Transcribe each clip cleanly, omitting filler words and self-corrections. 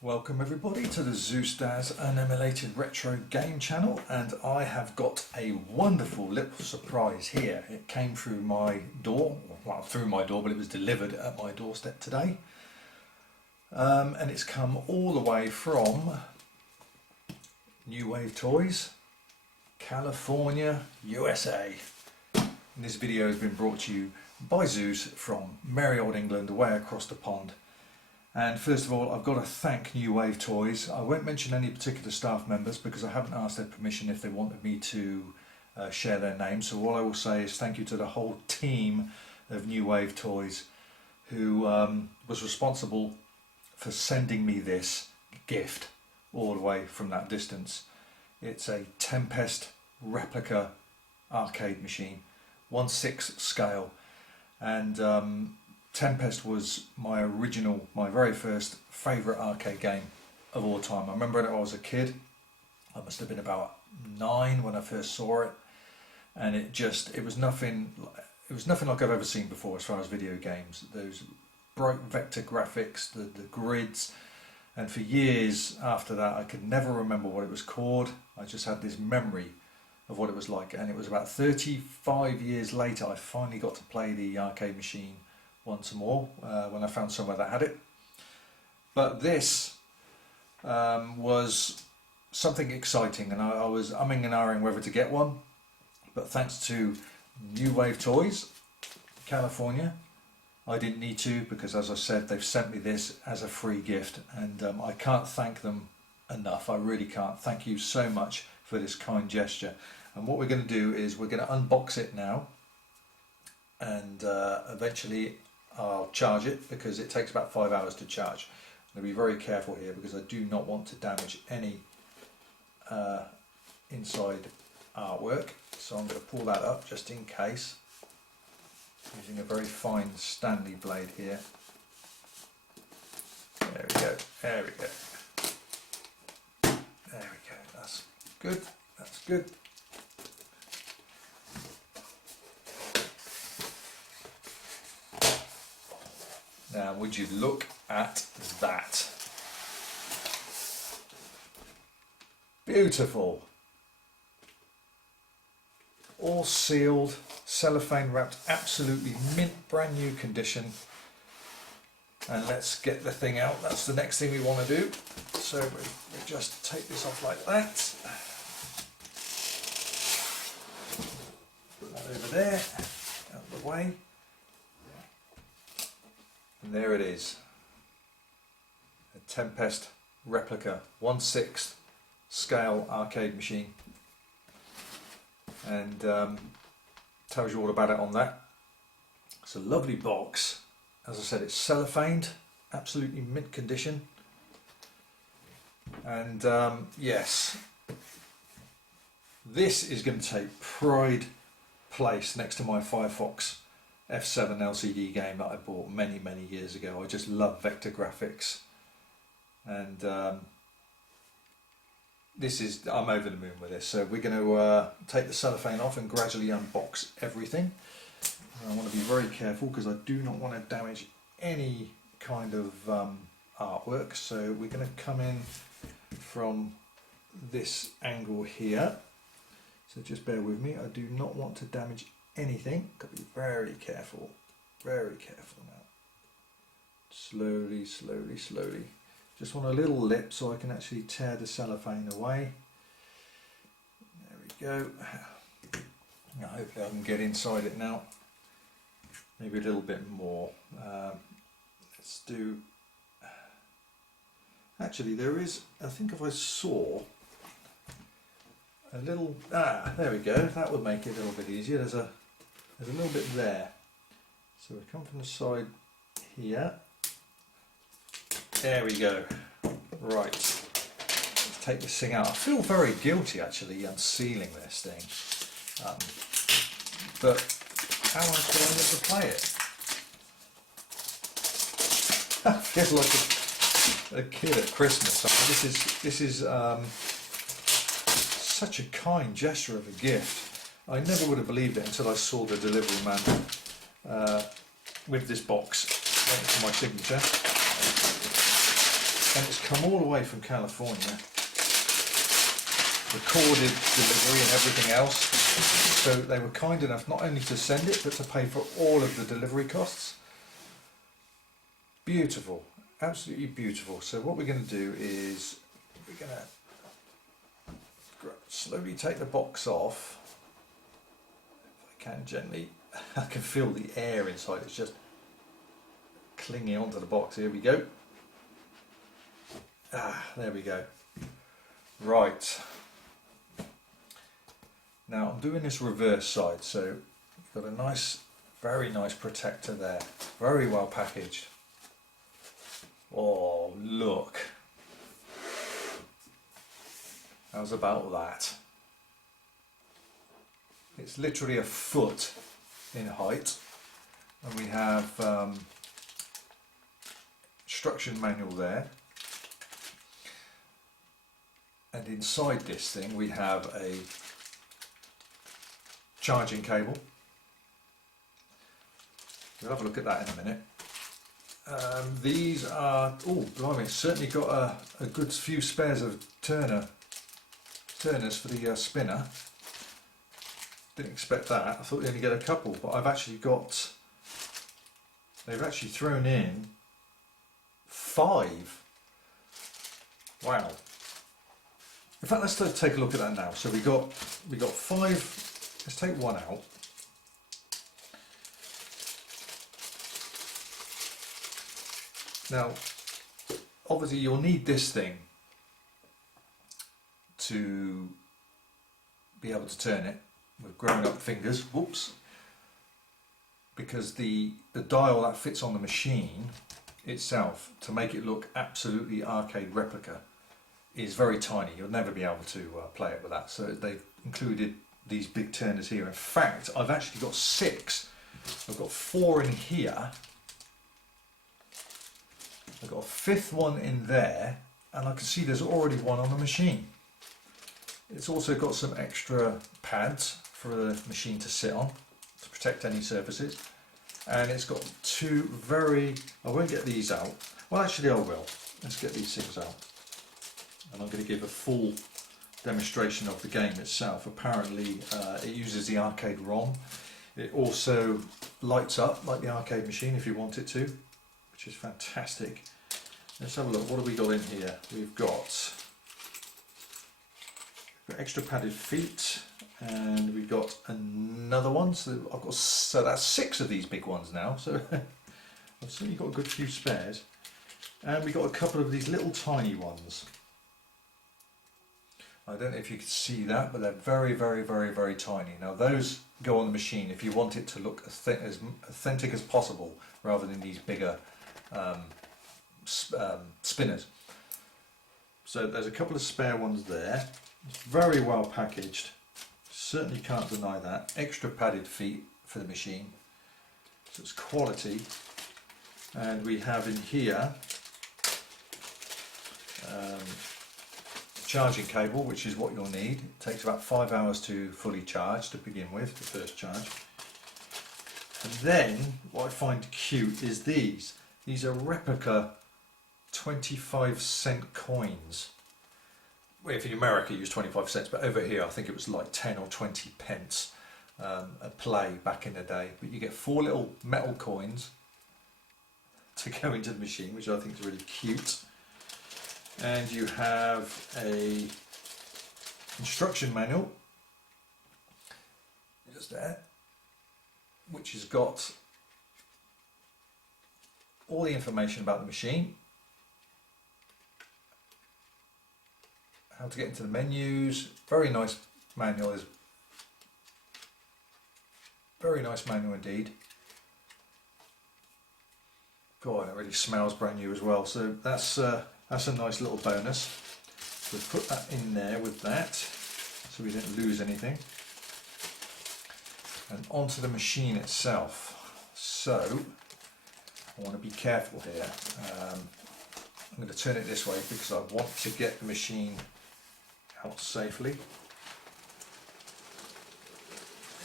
Welcome everybody to the Zeusdaz Unemulated Retro Game Channel, and I have got a wonderful little surprise here. It came through my door, well through my door, but it was delivered at my doorstep today. And it's come all the way from New Wave Toys, California, USA. And this video has been brought to you by Zeus from merry old England, way across the pond. And first of all, I've got to thank New Wave Toys. I won't mention any particular staff members because I haven't asked their permission if they wanted me to share their names. So all I will say is thank you to the whole team of New Wave Toys who was responsible for sending me this gift all the way from that distance. It's a Tempest Replica arcade machine, 1/6 scale, and Tempest was my very first favourite arcade game of all time. I remember when I was a kid, I must have been about 9 when I first saw it, and it was nothing like I've ever seen before as far as video games. Those bright vector graphics, the grids, and for years after that I could never remember what it was called. I just had this memory of what it was like, and it was about 35 years later I finally got to play the arcade machine once more when I found somewhere that had it. But this was something exciting, and I was umming and ahhing whether to get one, but thanks to New Wave Toys, California, I didn't need to, because as I said, they've sent me this as a free gift, and I can't thank them enough. I really can't. Thank you so much for this kind gesture. And what we're going to do is we're going to unbox it now, and eventually I'll charge it because it takes about 5 hours to charge. I'm going to be very careful here because I do not want to damage any inside artwork. So I'm going to pull that up just in case, using a very fine Stanley blade here. There we go, there we go. There we go, that's good, that's good. Now, would you look at that? Beautiful. All sealed, cellophane wrapped, absolutely mint brand new condition. And let's get the thing out. That's the next thing we want to do. So we just take this off like that. Put that over there, out of the way. And there it is, a Tempest Replica 1/6 scale arcade machine, and tells you all about it on that. It's a lovely box. As I said, it's cellophaned, absolutely mint condition, and yes, this is going to take pride place next to my Firefox F7 LCD game that I bought many years ago. I just love vector graphics, and I'm over the moon with this. So we're going to take the cellophane off and gradually unbox everything. And I want to be very careful because I do not want to damage any kind of artwork. So we're going to come in from this angle here. So just bear with me. I do not want to damage anything. Got to be very careful now. Slowly, slowly, slowly. Just want a little lip so I can actually tear the cellophane away. There we go. Now hopefully I can get inside it now. Maybe a little bit more. Let's do. Actually, there is. I think if I saw a little. There we go. That would make it a little bit easier. There's a little bit there. So we come from the side here. There we go. Right. Let's take this thing out. I feel very guilty actually unsealing this thing. But how else would I ever play it? I feel like a kid at Christmas. I mean, this is such a kind gesture of a gift. I never would have believed it until I saw the delivery man with this box waiting for my signature. and it's come all the way from California. Recorded delivery and everything else. So they were kind enough not only to send it, but to pay for all of the delivery costs. Beautiful, absolutely beautiful. So what we're going to do is we're going to slowly take the box off. If I can gently, I can feel the air inside. It's just clinging onto the box. Here we go. There we go. Right. Now I'm doing this reverse side, so you've got a nice, very nice protector there. Very well packaged. Oh, look. How's about that? It's literally a foot in height, and we have instruction manual there. And inside this thing we have a charging cable. We'll have a look at that in a minute. These are, oh blimey, certainly got a good few spares of turners for the spinner. Didn't expect that. I thought you'd only get a couple, but I've actually got, they've actually thrown in 5. Wow. In fact, let's take a look at that now. So we got 5. Let's take one out. Now, obviously, you'll need this thing to be able to turn it with grown-up fingers. Whoops! Because the dial that fits on the machine itself, to make it look absolutely arcade replica, is very tiny. You'll never be able to play it with that. So they've included these big turners here. In fact, I've actually got 6. I've got 4 in here. I've got a 5th one in there, and I can see there's already one on the machine. It's also got some extra pads for the machine to sit on to protect any surfaces. And it's got 2 very, I won't get these out. Well, actually I will. Let's get these things out. And I'm going to give a full demonstration of the game itself. Apparently it uses the arcade ROM. It also lights up like the arcade machine if you want it to, which is fantastic. Let's have a look. What have we got in here? We've got extra padded feet, and we've got another one. So that's 6 of these big ones now. So I've certainly got a good few spares, and we got a couple of these little tiny ones. I don't know if you can see that, but they're very, very, very, very tiny. Now those go on the machine if you want it to look as authentic as possible, rather than these bigger spinners. So there's a couple of spare ones there. It's very well packaged. Certainly can't deny that. Extra padded feet for the machine. So it's quality. And we have in here charging cable, which is what you'll need. It takes about 5 hours to fully charge to begin with, the first charge. And then what I find cute is these. These are replica 25-cent coins. Well, if in America you use 25 cents, but over here I think it was like 10 or 20 pence a play back in the day. But you get 4 little metal coins to go into the machine, which I think is really cute. And you have a instruction manual, just there, which has got all the information about the machine, how to get into the menus. Very nice manual, is very nice manual indeed. God, it really smells brand new as well. So that's a nice little bonus. We'll put that in there with that, so we didn't lose anything. And onto the machine itself. So I want to be careful here. I'm going to turn it this way because I want to get the machine out safely.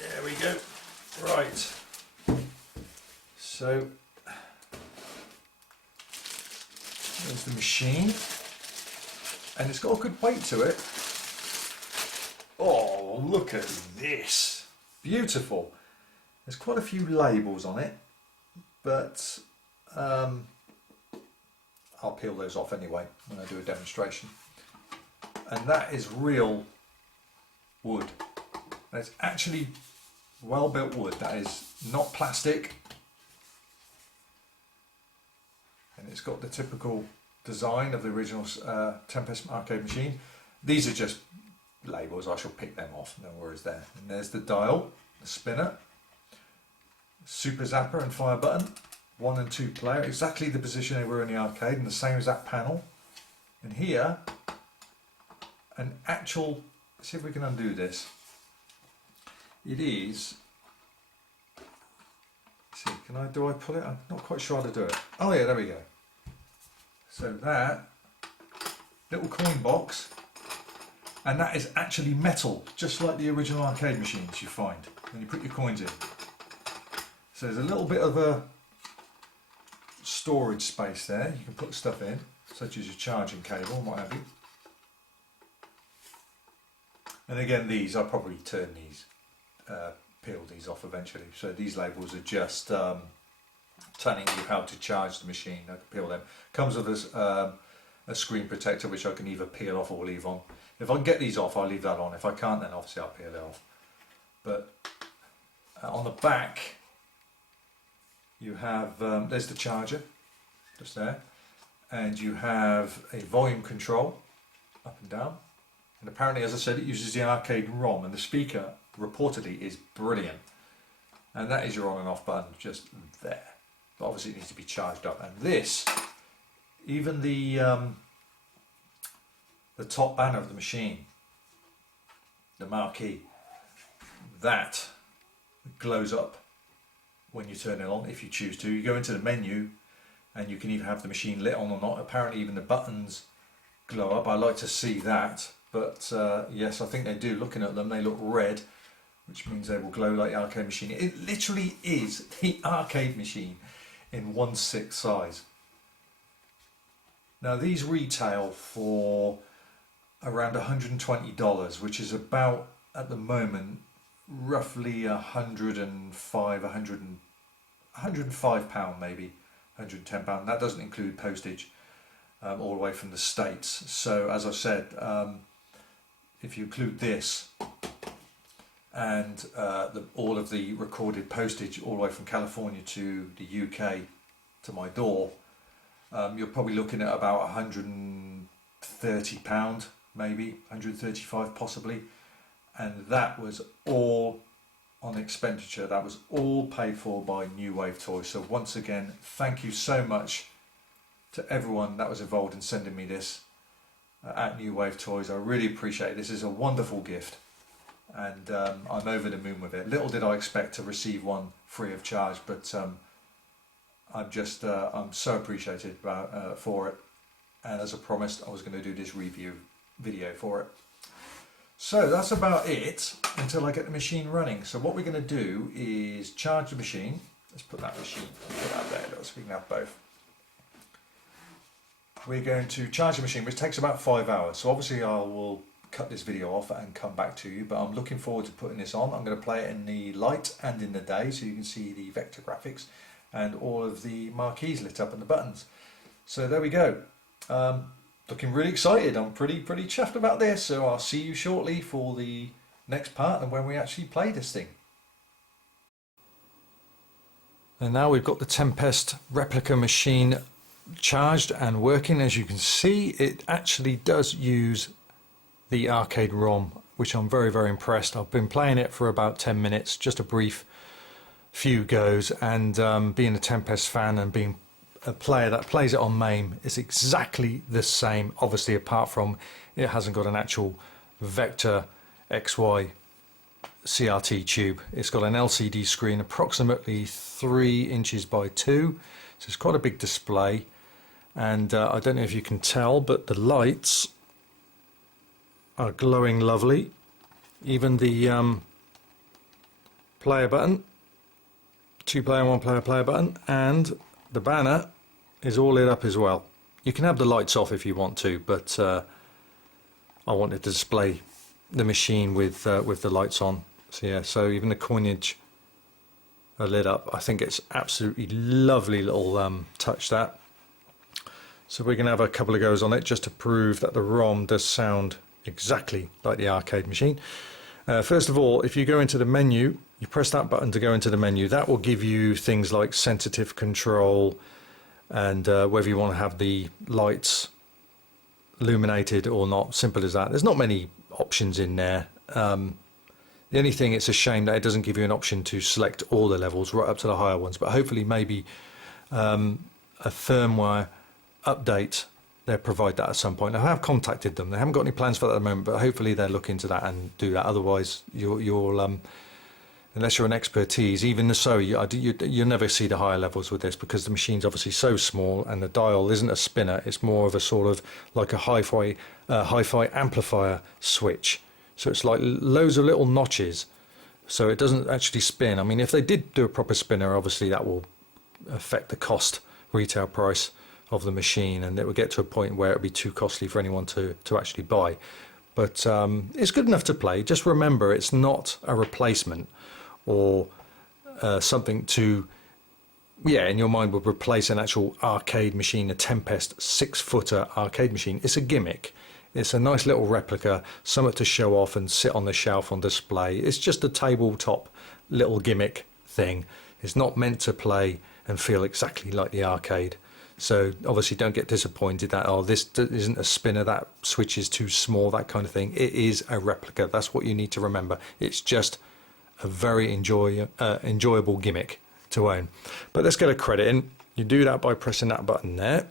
There we go. Right. So There's the machine, and it's got a good weight to it. Oh, look at this, beautiful. There's quite a few labels on it, but I'll peel those off anyway when I do a demonstration. And that is real wood. That's actually well built wood. That is not plastic. And it's got the typical design of the original Tempest arcade machine. These are just labels. I shall pick them off, no worries there. And there's the dial, the spinner, super zapper and fire button, 1 and 2 player, exactly the position they were in the arcade and the same as that panel. And here, an actual, let's see if we can undo this. It is, let's see, do I pull it? I'm not quite sure how to do it. Oh yeah, there we go. So that little coin box, and that is actually metal, just like the original arcade machines you find when you put your coins in. So there's a little bit of a storage space there. You can put stuff in, such as your charging cable and what have you. And again, these, I'll probably turn these, peel these off eventually. So these labels are just telling you how to charge the machine. I can peel them. Comes with a screen protector, which I can either peel off or leave on. If I can get these off, I'll leave that on. If I can't, then obviously I'll peel it off. But on the back, you have, there's the charger, just there. And you have a volume control, up and down. And apparently, as I said, it uses the arcade ROM, and the speaker, reportedly, is brilliant. And that is your on and off button, just there. But obviously it needs to be charged up. And this, even the top banner of the machine, the marquee, that glows up when you turn it on, if you choose to. You go into the menu and you can either have the machine lit on or not. Apparently even the buttons glow up. I like to see that, but yes, I think they do. Looking at them, they look red, which means they will glow like the arcade machine. It literally is the arcade machine in 1/6 size. Now these retail for around $120, which is about, at the moment, roughly 105 pound, maybe £110. That doesn't include postage, all the way from the States. So as I said, if you include this and all of the recorded postage all the way from California to the UK to my door, you're probably looking at about £130, maybe 135 possibly. And that was all on expenditure. That was all paid for by New Wave Toys. So once again, thank you so much to everyone that was involved in sending me this at New Wave Toys. I really appreciate it. This is a wonderful gift, and I'm over the moon with it. Little did I expect to receive one free of charge, but I'm so appreciated for it. And as I promised, I was going to do this review video for it. So that's about it until I get the machine running. So what we're going to do is charge the machine. Let's put that machine, put that there so we can have both. We're going to charge the machine, which takes about 5 hours. So obviously I will cut this video off and come back to you, but I'm looking forward to putting this on. I'm going to play it in the light and in the day, so you can see the vector graphics and all of the marquees lit up and the buttons. So there we go. Looking really excited. I'm pretty chuffed about this. So I'll see you shortly for the next part and when we actually play this thing. And now we've got the Tempest replica machine charged and working. As you can see, it actually does use the arcade ROM, which I'm very impressed. I've been playing it for about 10 minutes, just a brief few goes, and being a Tempest fan and being a player that plays it on MAME, is exactly the same, obviously, apart from it hasn't got an actual vector XY CRT tube. It's got an LCD screen approximately 3 inches by 2, so it's quite a big display. And I don't know if you can tell, but the lights are glowing lovely. Even the player button, 2 player, 1 player button, and the banner is all lit up as well. You can have the lights off if you want to, but I wanted to display the machine with the lights on. So yeah, so even the coinage are lit up. I think it's absolutely lovely little touch, that. So we're going to have a couple of goes on it just to prove that the ROM does sound exactly like the arcade machine. First of all, if you go into the menu, you press that button to go into the menu. That will give you things like sensitive control and whether you want to have the lights illuminated or not. Simple as that. There's not many options in there. The only thing, it's a shame that it doesn't give you an option to select all the levels right up to the higher ones, but hopefully maybe a firmware update, they'll provide that at some point. I have contacted them. They haven't got any plans for that at the moment, but hopefully they'll look into that and do that. Otherwise, you'll unless you're an expertise, even so, you'll never see the higher levels with this, because the machine's obviously so small and the dial isn't a spinner. It's more of a sort of like a hi-fi amplifier switch. So it's like loads of little notches, so it doesn't actually spin. I mean, if they did do a proper spinner, obviously that will affect the cost, retail price of the machine, and it would get to a point where it would be too costly for anyone to actually buy. But it's good enough to play. Just remember, it's not a replacement or something to, yeah, in your mind would replace an actual arcade machine, a Tempest 6-footer arcade machine. It's a gimmick. It's a nice little replica, something to show off and sit on the shelf on display. It's just a tabletop little gimmick thing. It's not meant to play and feel exactly like the arcade. So obviously don't get disappointed that, oh, this isn't a spinner, that switch is too small, that kind of thing. It is a replica. That's what you need to remember. It's just a very enjoyable gimmick to own. But let's get a credit in. You do that by pressing that button there.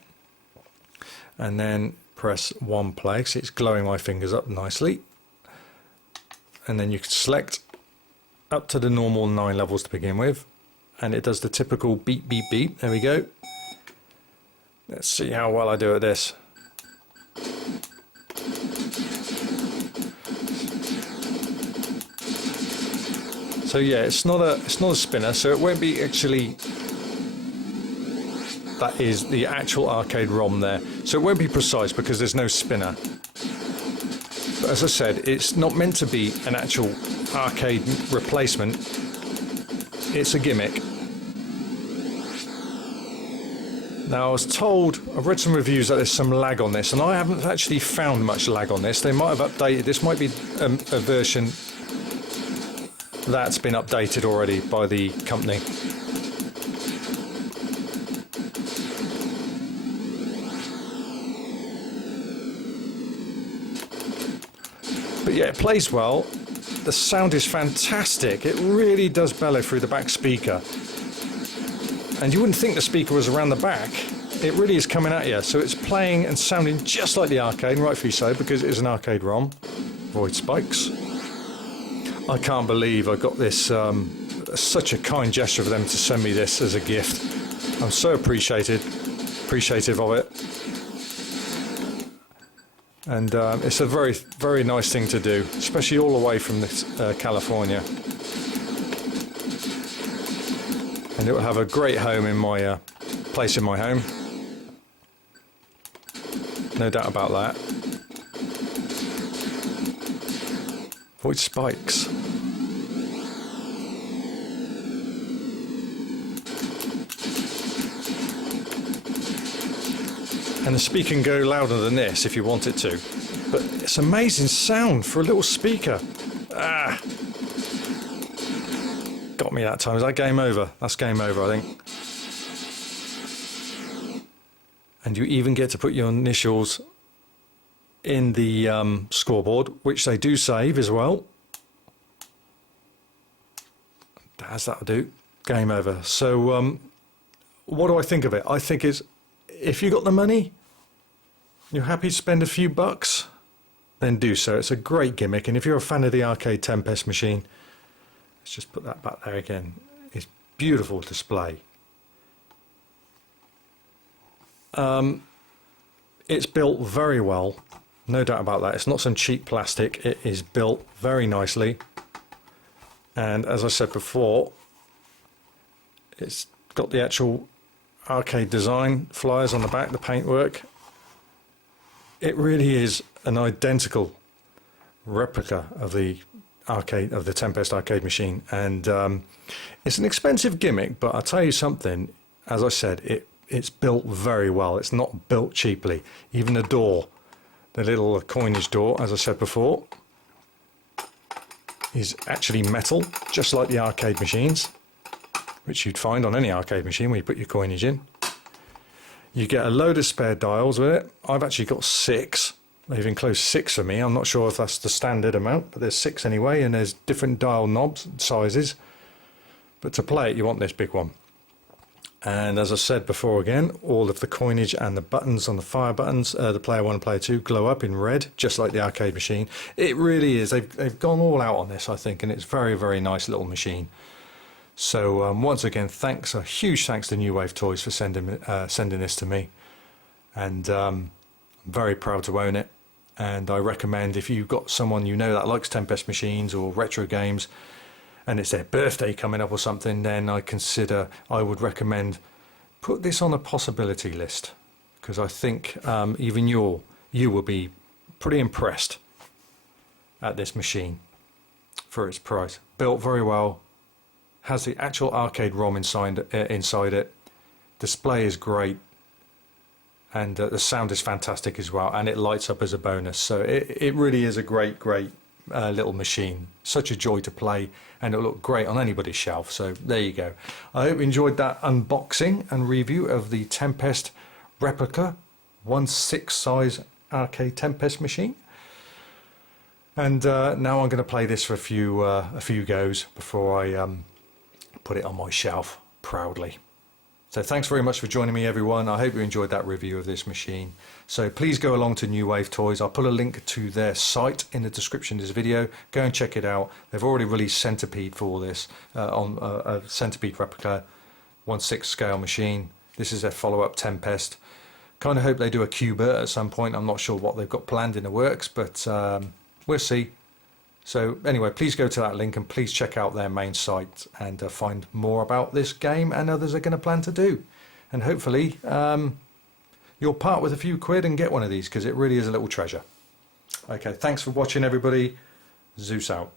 And then press one play. See, it's glowing my fingers up nicely. And then you can select up to the normal 9 levels to begin with. And it does the typical beep, beep, beep. There we go. Let's see how well I do at this. So yeah, it's not a spinner, so it won't be actually. That is the actual arcade ROM there. So it won't be precise because there's no spinner. But as I said, it's not meant to be an actual arcade replacement. It's a gimmick. Now, I was told, I've read some reviews that there's some lag on this, and I haven't actually found much lag on this. They might have updated, this might be a version that's been updated already by the company. But yeah, it plays well. The sound is fantastic. It really does bellow through the back speaker. And you wouldn't think the speaker was around the back. It really is coming at you. So it's playing and sounding just like the arcade, and rightfully so, because it is an arcade ROM. Void spikes. I can't believe I got this, such a kind gesture for them to send me this as a gift. I'm so appreciative of it. And it's a very, very nice thing to do, especially all the way from California. And it will have a great home in my place in my home. No doubt about that. Void spikes. And the speaker can go louder than this if you want it to. But it's amazing sound for a little speaker. Ah! Got me that time. Is that game over? That's game over, I think. And you even get to put your initials in the scoreboard, which they do save as well. That'll do. Game over. So what do I think of it? I think it's, if you got the money, you're happy to spend a few bucks, then do so. It's a great gimmick, and if you're a fan of the arcade Tempest machine, let's just put that back there again. It's beautiful display. It's built very well, no doubt about that. It's not some cheap plastic. It is built very nicely, and as I said before, it's got the actual arcade design flyers on the back, the paintwork. It really is an identical replica of the Tempest arcade machine, and it's an expensive gimmick, but I'll tell you something, as I said, it's built very well. It's not built cheaply. Even the door, the little coinage door, as I said before, is actually metal, just like the arcade machines, which you'd find on any arcade machine where you put your coinage in. You get a load of spare dials with it. I've actually got 6. They've enclosed 6 for me. I'm not sure if that's the standard amount, but there's 6 anyway, and there's different dial knobs and sizes. But to play it, you want this big one. And as I said before again, all of the coinage and the buttons on the fire buttons, the player 1 and player 2, glow up in red, just like the arcade machine. It really is. They've gone all out on this, I think, and it's very, very nice little machine. So once again, a huge thanks to New Wave Toys for sending this to me. And I'm very proud to own it. And I recommend, if you've got someone you know that likes Tempest machines or retro games, and it's their birthday coming up or something, then I would recommend put this on a possibility list, because I think even you will be pretty impressed at this machine for its price. Built very well, has the actual arcade ROM inside it, display is great, and the sound is fantastic as well, and it lights up as a bonus. So it really is a great little machine. Such a joy to play, and it'll look great on anybody's shelf. So there you go. I hope you enjoyed that unboxing and review of the Tempest Replica 1/6 size arcade Tempest machine. And now I'm going to play this for a few goes before I put it on my shelf proudly. So thanks very much for joining me, everyone. I hope you enjoyed that review of this machine. So please go along to New Wave Toys. I'll put a link to their site in the description of this video. Go and check it out. They've already released Centipede for this on a Centipede Replica 1/6 scale machine. This is their follow-up Tempest. Kind of hope they do a Cuba at some point. I'm not sure what they've got planned in the works, but we'll see. So anyway, please go to that link and please check out their main site and find more about this game and others are going to plan to do. And hopefully you'll part with a few quid and get one of these, because it really is a little treasure. Okay, thanks for watching, everybody. Zeus out.